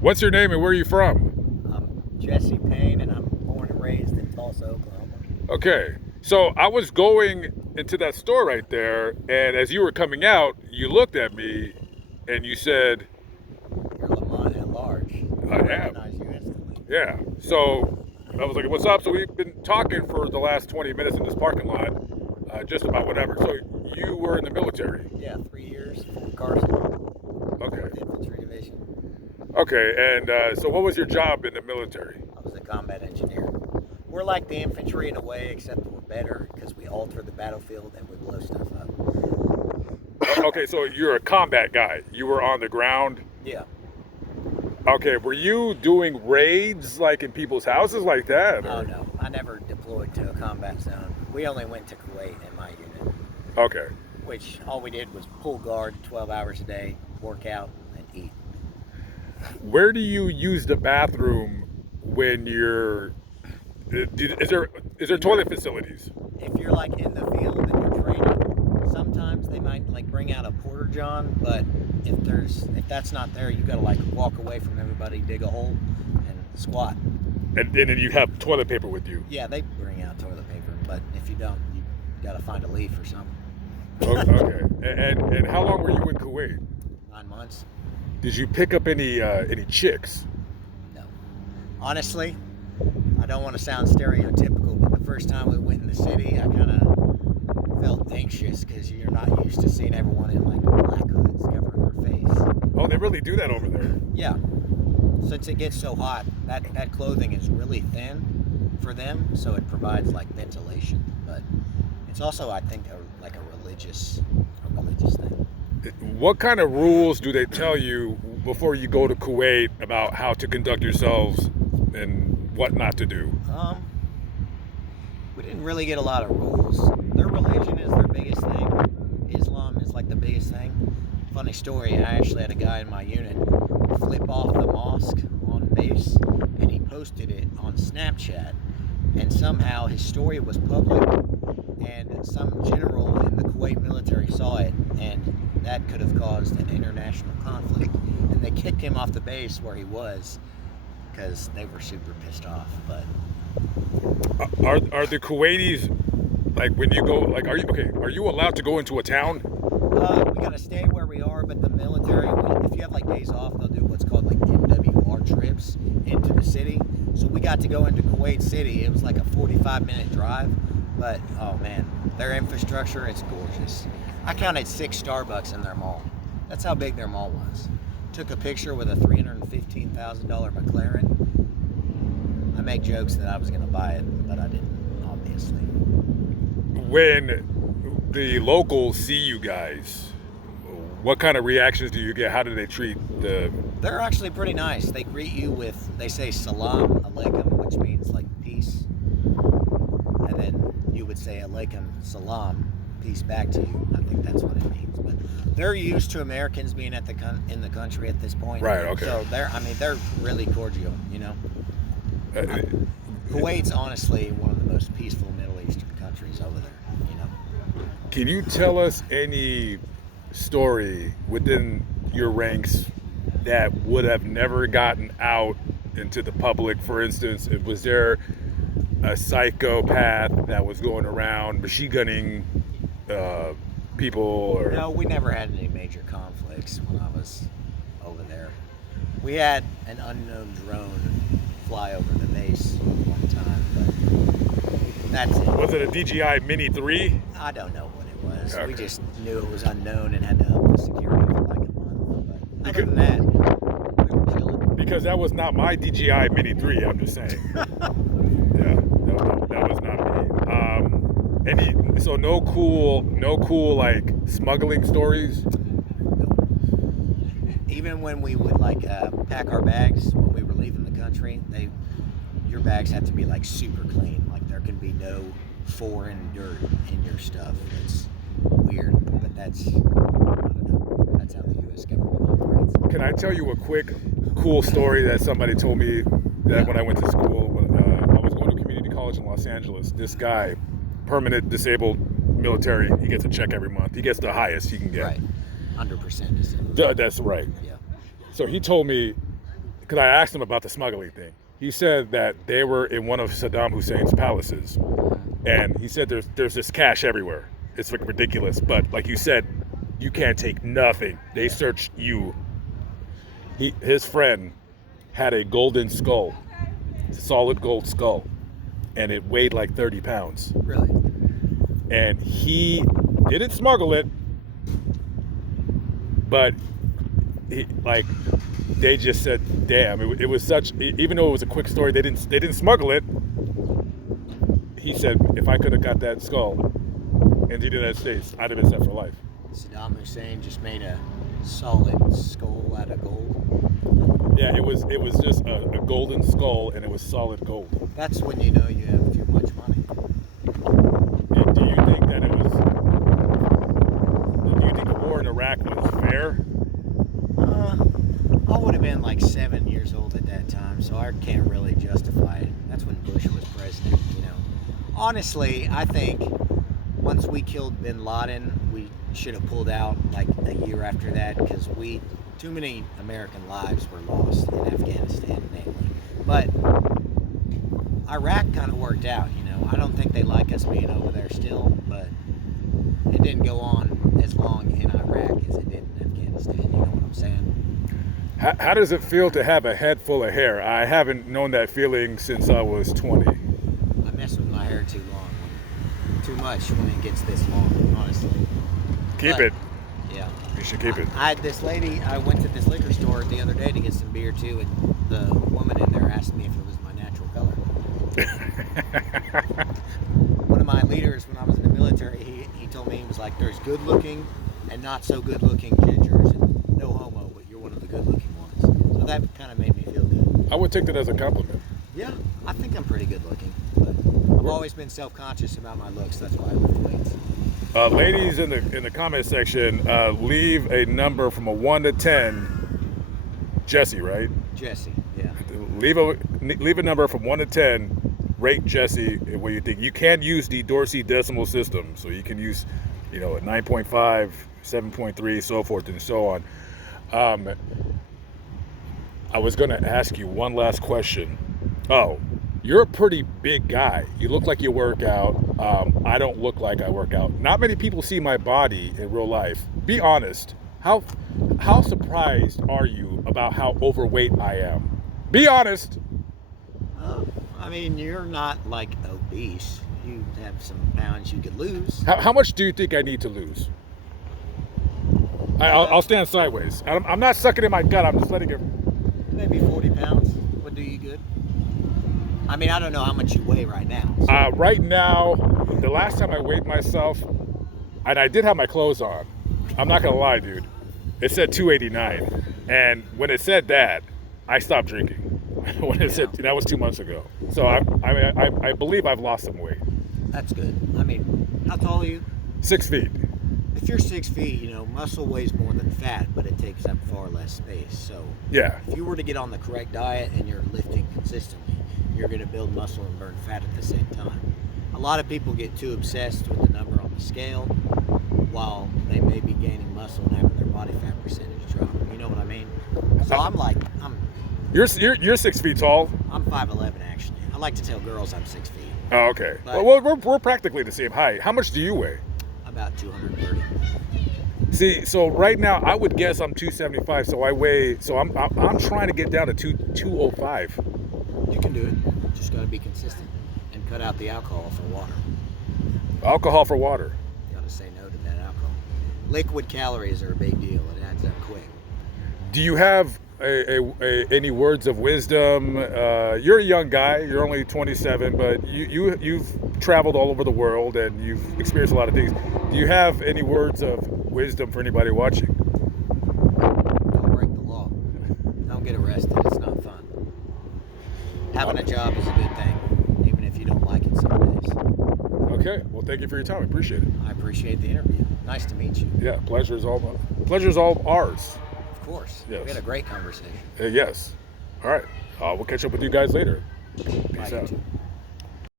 What's your name and where are you from? I'm Jesse Payne, and I'm born and raised in Tulsa, Oklahoma. Okay. So I was going into that store right there, and as you were coming out, you looked at me and you said, You're Lamont at large. I I am. recognize you instantly. Yeah. So I was like, what's up? So we've been talking for the last 20 minutes in this parking lot, just about whatever. So you were in the military. Yeah, 3 years, Fort Carson, Okay. 4th Infantry Division. Okay. And so what was your job in the military? I was a combat engineer. We're like the infantry in a way, except we're better because we alter the battlefield and we blow stuff up. Okay. So you're a combat guy. You were on the ground. Yeah. Okay, were you doing raids like in people's houses like that? Oh no, I never deployed to a combat zone. We only went to Kuwait in my unit, Okay. which all we did was pull guard 12 hours a day, work out, and eat. Where do you use the bathroom when you're? Is there toilet facilities? If you're like in the field and you're training, sometimes they might like bring out a porter john, but if that's not there, you gotta like walk away from everybody, dig a hole, and squat. And then you have toilet paper with you. Yeah, they bring out toilet paper, but if you don't, you gotta find a leaf or something. Okay. And how long were you in Kuwait? 9 months. Did you pick up any chicks? No. Honestly, I don't want to sound stereotypical, but the first time we went in the city, I kind of felt anxious because you're not used to seeing everyone in like black hoods covering their face. Oh, they really do that over there. Yeah. Since it gets so hot, that clothing is really thin for them, so it provides like ventilation. But it's also, I think, like a religious thing. What kind of rules do they tell you before you go to Kuwait about how to conduct yourselves and what not to do? We didn't really get a lot of rules. Their religion is their biggest thing. Islam is like the biggest thing. Funny story, I actually had a guy in my unit flip off the mosque on base, and he posted it on Snapchat, and somehow his story was public, and some general in the Kuwait military saw it, and that could have caused an international conflict, and they kicked him off the base where he was because they were super pissed off. But Are the Kuwaitis, like when you go, like are you allowed to go into a town? we gotta stay where we are, but the military, if you have like days off, they'll do what's called like MWR trips into the city. So we got to go into Kuwait City. It was like a 45-minute drive, but oh man, their infrastructure, it's gorgeous. I counted 6 Starbucks in their mall. That's how big their mall was. Took a picture with a $315,000 McLaren. I make jokes that I was gonna buy it, but I didn't, obviously. When the locals see you guys, what kind of reactions do you get? How do they treat the? They're actually pretty nice. They greet you with, they say salam alaikum, which means like peace. And then you would say alaikum salam, peace back to you. I think that's what it means. But they're used to Americans being in the country at this point. Right, okay. So they're really cordial, you know. Kuwait's honestly one of the most peaceful Middle Eastern countries over there, you know. Can you tell us any story within your ranks that would have never gotten out into the public? For instance, was there a psychopath that was going around machine gunning people? Or No, we never had any major conflicts when I was over there. We had an unknown drone fly over the base one time, but that's it. Was it a DJI Mini 3? I don't know what it was. Okay. We just knew it was unknown and had to up the security for like a month. But other than that, we were chilling. Because that was not my DJI Mini 3, I'm just saying. Yeah, that was not me. So no cool like smuggling stories? Even when we would like pack our bags when we were leaving the country, your bags have to be like super clean. Like there can be no foreign dirt in your stuff. It's weird, but that's, I don't know, that's how the U.S. government operates. Can I tell you a quick cool story that somebody told me that when I went to school? I was going to community college in Los Angeles. This guy, permanent disabled military, he gets a check every month. He gets the highest he can get. Right, 100% disabled. That's right. Yeah. So he told me because I asked him about the smuggling thing. He said that they were in one of Saddam Hussein's palaces, and he said there's this cash everywhere. It's like ridiculous, but like you said, you can't take nothing. They searched you. His friend had a golden skull, solid gold skull, and it weighed like 30 pounds. Really? And he didn't smuggle it, but they just said, damn, it was such, even though it was a quick story, they didn't smuggle it. He said, if I could have got that skull in the United States, I'd have been set for life. Saddam Hussein just made a solid skull out of gold. Yeah, it was just a golden skull, and it was solid gold. That's when you know you have too much money. And do you think the war in Iraq was fair? I would have been like 7 years old at that time, so I can't really justify it. That's when Bush was president, you know. Honestly, I think once we killed bin Laden, we should have pulled out like a year after that, because too many American lives were lost in Afghanistan mainly. But Iraq kind of worked out, you know. I don't think they like us being over there still, but it didn't go on as long in Iraq as it did in Afghanistan, you know what I'm saying? How does it feel to have a head full of hair? I haven't known that feeling since I was 20. I mess with my hair too long. Too much when it gets this long, honestly. Keep it. Yeah. You should keep it. I had this lady, I went to this liquor store the other day to get some beer too, and the woman in there asked me if it was my natural color. One of my leaders when I was in the military, he told me, he was like, there's good looking and not so good looking gingers, and no homo, but you're one of the good looking ones. So that kind of made me feel good. I would take that as a compliment. Yeah, I think I'm pretty good looking, but I've always been self-conscious about my looks. That's why I lift weights. Ladies in the comment section, leave a number from a 1 to 10. Jesse, right? Jesse, yeah. Leave a number from 1 to 10. Rate Jesse what you think. You can use the Dorsey decimal system, so you can use, a 9.5, 7.3, so forth and so on. I was going to ask you one last question. Oh, you're a pretty big guy. You look like you work out. I don't look like I work out. Not many people see my body in real life. Be honest. How surprised are you about how overweight I am? Be honest. I mean, you're not like obese. You have some pounds you could lose. How much do you think I need to lose? I'll stand sideways. I'm not sucking in my gut. I'm just letting it. Maybe 40 pounds would do you good. I mean, I don't know how much you weigh right now. So. Right now, the last time I weighed myself, and I did have my clothes on. I'm not gonna lie, dude. It said 289, and when it said that, I stopped drinking. When it said that was 2 months ago. So I believe I've lost some weight. That's good. I mean, how tall are you? 6 feet. If you're 6 feet, muscle weighs more than fat, but it takes up far less space. So Yeah. if you were to get on the correct diet and you're lifting consistently, you're going to build muscle and burn fat at the same time. A lot of people get too obsessed with the number on the scale while they may be gaining muscle and having their body fat percentage drop. You know what I mean? So You're 6 feet tall. I'm 5'11" actually. I like to tell girls I'm 6 feet. Oh, okay. But- Well, we're practically the same height. How much do you weigh? About 230. See, so right now I would guess I'm 275. So I weigh. So I'm trying to get down to 205. You can do it. Just got to be consistent and cut out the alcohol for water. Alcohol for water. You got to say no to that alcohol. Liquid calories are a big deal. It adds up quick. Do you have any words of wisdom? You're a young guy. You're only 27, but you've traveled all over the world and you've experienced a lot of things. Do you have any words of wisdom for anybody watching? Don't break the law. Don't get arrested. It's not fun. Having a job is a good thing, even if you don't like it some days. Okay. Well, thank you for your time. I appreciate it. I appreciate the interview. Nice to meet you. Yeah, pleasure's all ours. Of course. Yes. We had a great conversation. Yes. All right. We'll catch up with you guys later. Peace Bye, out. YouTube.